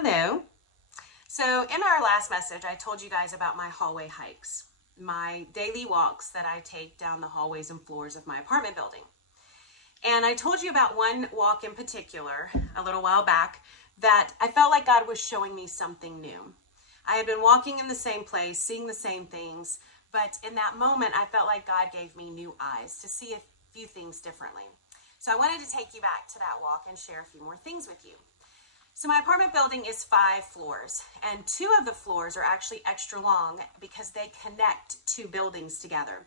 Hello. So, in our last message, I told you guys about my hallway hikes, my daily walks that I take down the hallways and floors of my apartment building. And I told you about one walk in particular a little while back that I felt like God was showing me something new. I had been walking in the same place, seeing the same things, but in that moment, I felt like God gave me new eyes to see a few things differently. So, I wanted to take you back to that walk and share a few more things with you. So my apartment building is 5 floors, and 2 of the floors are actually extra long because they connect 2 buildings together.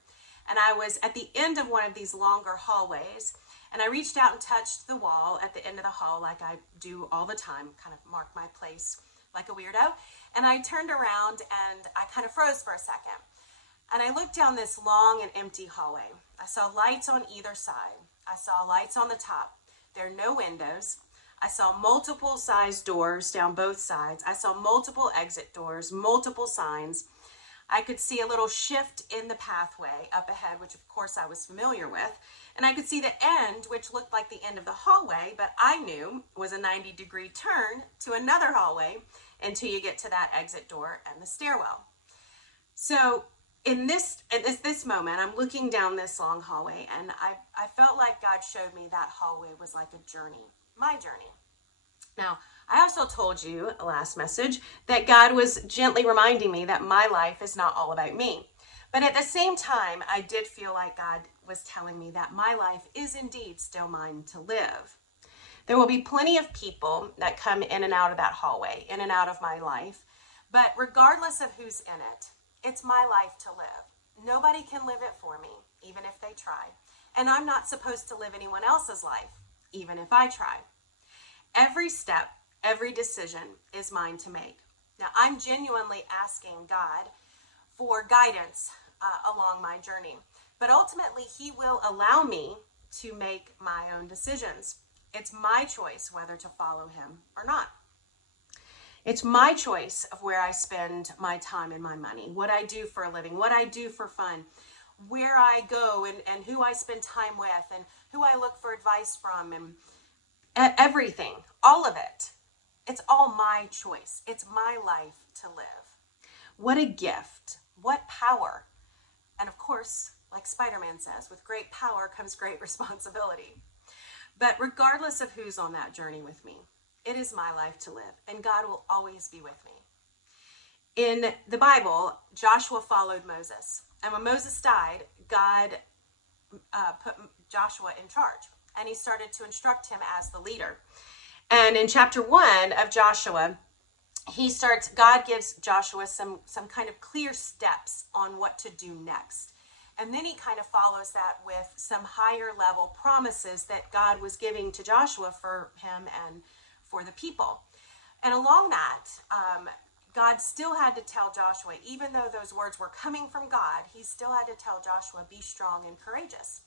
And I was at the end of one of these longer hallways, and I reached out and touched the wall at the end of the hall like I do all the time, kind of mark my place like a weirdo. And I turned around and I kind of froze for a second. And I looked down this long and empty hallway. I saw lights on either side. I saw lights on the top. There are no windows. I saw multiple size doors down both sides. I saw multiple exit doors, multiple signs. I could see a little shift in the pathway up ahead, which of course I was familiar with. And I could see the end, which looked like the end of the hallway, but I knew was a 90-degree turn to another hallway until you get to that exit door and the stairwell. So in this moment, I'm looking down this long hallway, and I felt like God showed me that hallway was like a journey, my journey. Now, I also told you last message that God was gently reminding me that my life is not all about me. But at the same time, I did feel like God was telling me that my life is indeed still mine to live. There will be plenty of people that come in and out of that hallway, in and out of my life. But regardless of who's in it, it's my life to live. Nobody can live it for me, even if they try. And I'm not supposed to live anyone else's life, even if I try. Every step, every decision is mine to make. Now, I'm genuinely asking God for guidance along my journey. But ultimately, He will allow me to make my own decisions. It's my choice whether to follow Him or not. It's my choice of where I spend my time and my money, what I do for a living, what I do for fun, where I go and who I spend time with and who I look for advice from and everything, all of it. It's all my choice. It's my life to live. What a gift. What power. And of course, like Spider-Man says, with great power comes great responsibility. But regardless of who's on that journey with me, it is my life to live, and God will always be with me. In the Bible, Joshua followed Moses. And when Moses died, God put Joshua in charge, and He started to instruct him as the leader. And in chapter 1 of Joshua, God gives Joshua some kind of clear steps on what to do next. And then he kind of follows that with some higher level promises that God was giving to Joshua for him and for the people. And along that, God still had to tell Joshua, even though those words were coming from God, He still had to tell Joshua, be strong and courageous.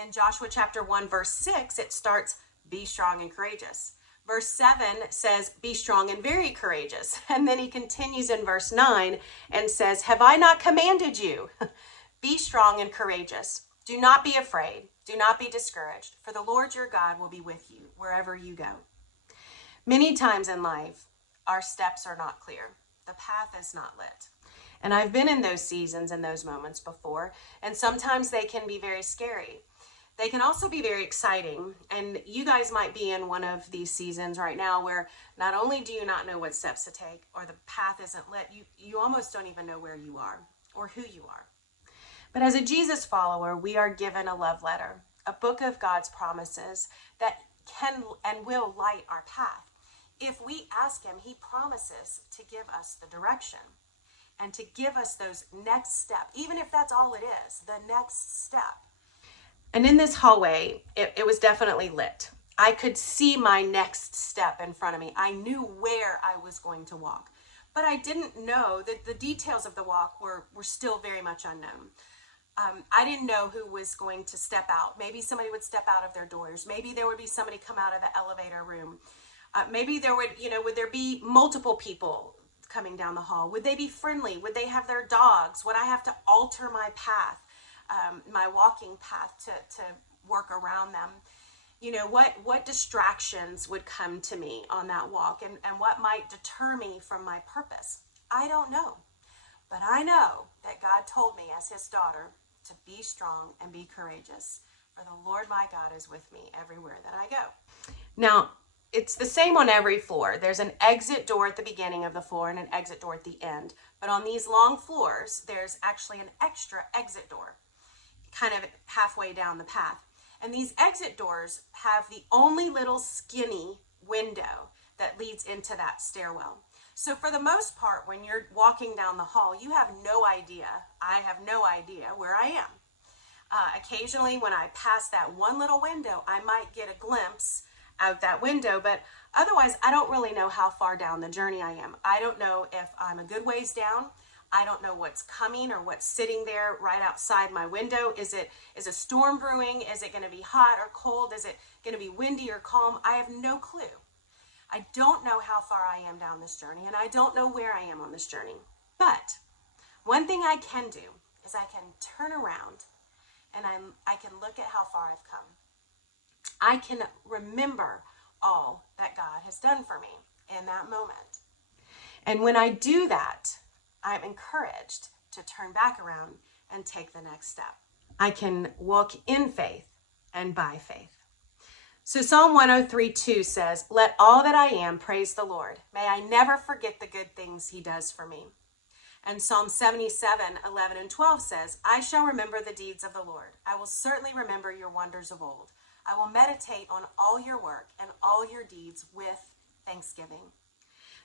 In Joshua chapter 1, verse 6, it starts, be strong and courageous. Verse 7 says, be strong and very courageous. And then he continues in verse 9 and says, have I not commanded you? Be strong and courageous. Do not be afraid. Do not be discouraged, for the Lord your God will be with you wherever you go. Many times in life, our steps are not clear. The path is not lit. And I've been in those seasons and those moments before, and sometimes they can be very scary. They can also be very exciting, and you guys might be in one of these seasons right now where not only do you not know what steps to take or the path isn't lit, you almost don't even know where you are or who you are. But as a Jesus follower, we are given a love letter, a book of God's promises that can and will light our path. If we ask Him, He promises to give us the direction and to give us those next steps, even if that's all it is, the next step. And in this hallway, it was definitely lit. I could see my next step in front of me. I knew where I was going to walk, but I didn't know that the details of the walk were still very much unknown. I didn't know who was going to step out. Maybe somebody would step out of their doors. Maybe there would be somebody come out of the elevator room. Maybe there would there be multiple people coming down the hall? Would they be friendly? Would they have their dogs? Would I have to alter my path, my walking path to work around them? what distractions would come to me on that walk, and what might deter me from my purpose. I don't know. But I know that God told me as his daughter to be strong and be courageous. For the Lord my God is with me everywhere that I go. Now, it's the same on every floor. There's an exit door at the beginning of the floor and an exit door at the end. But on these long floors, there's actually an extra exit door, kind of halfway down the path. And these exit doors have the only little skinny window that leads into that stairwell. So for the most part, when you're walking down the hall, you have no idea. I have no idea where I am. Occasionally, when I pass that one little window, I might get a glimpse out that window, but otherwise, I don't really know how far down the journey I am. I don't know if I'm a good ways down. I don't know what's coming or what's sitting there right outside my window. Is a storm brewing? Is it going to be hot or cold? Is it going to be windy or calm? I have no clue. I don't know how far I am down this journey, and I don't know where I am on this journey. But one thing I can do is I can turn around and I can look at how far I've come. I can remember all that God has done for me in that moment. And when I do that, I'm encouraged to turn back around and take the next step. I can walk in faith and by faith. So Psalm 103:2 says, "Let all that I am praise the Lord. May I never forget the good things he does for me." And Psalm 77:11 and 12 says, "I shall remember the deeds of the Lord. I will certainly remember your wonders of old. I will meditate on all your work and all your deeds with thanksgiving."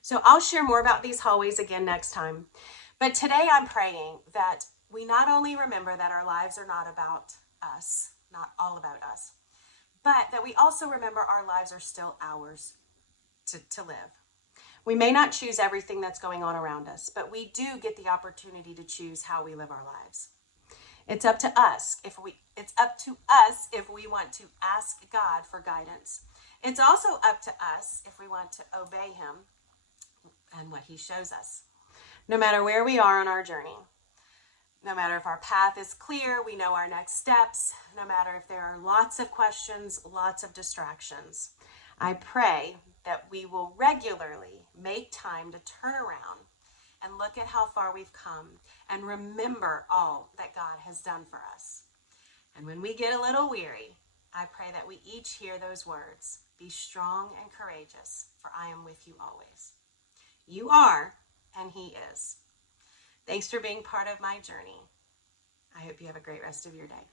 So I'll share more about these hallways again next time. But today I'm praying that we not only remember that our lives are not about us, not all about us, but that we also remember our lives are still ours to live. We may not choose everything that's going on around us, but we do get the opportunity to choose how we live our lives. It's up to us if we want to ask God for guidance. It's also up to us if we want to obey him and what he shows us. No matter where we are on our journey, no matter if our path is clear, we know our next steps, no matter if there are lots of questions, lots of distractions, I pray that we will regularly make time to turn around and look at how far we've come and remember all that God has done for us. And when we get a little weary, I pray that we each hear those words, "Be strong and courageous, for I am with you always." You are, and he is. Thanks for being part of my journey. I hope you have a great rest of your day.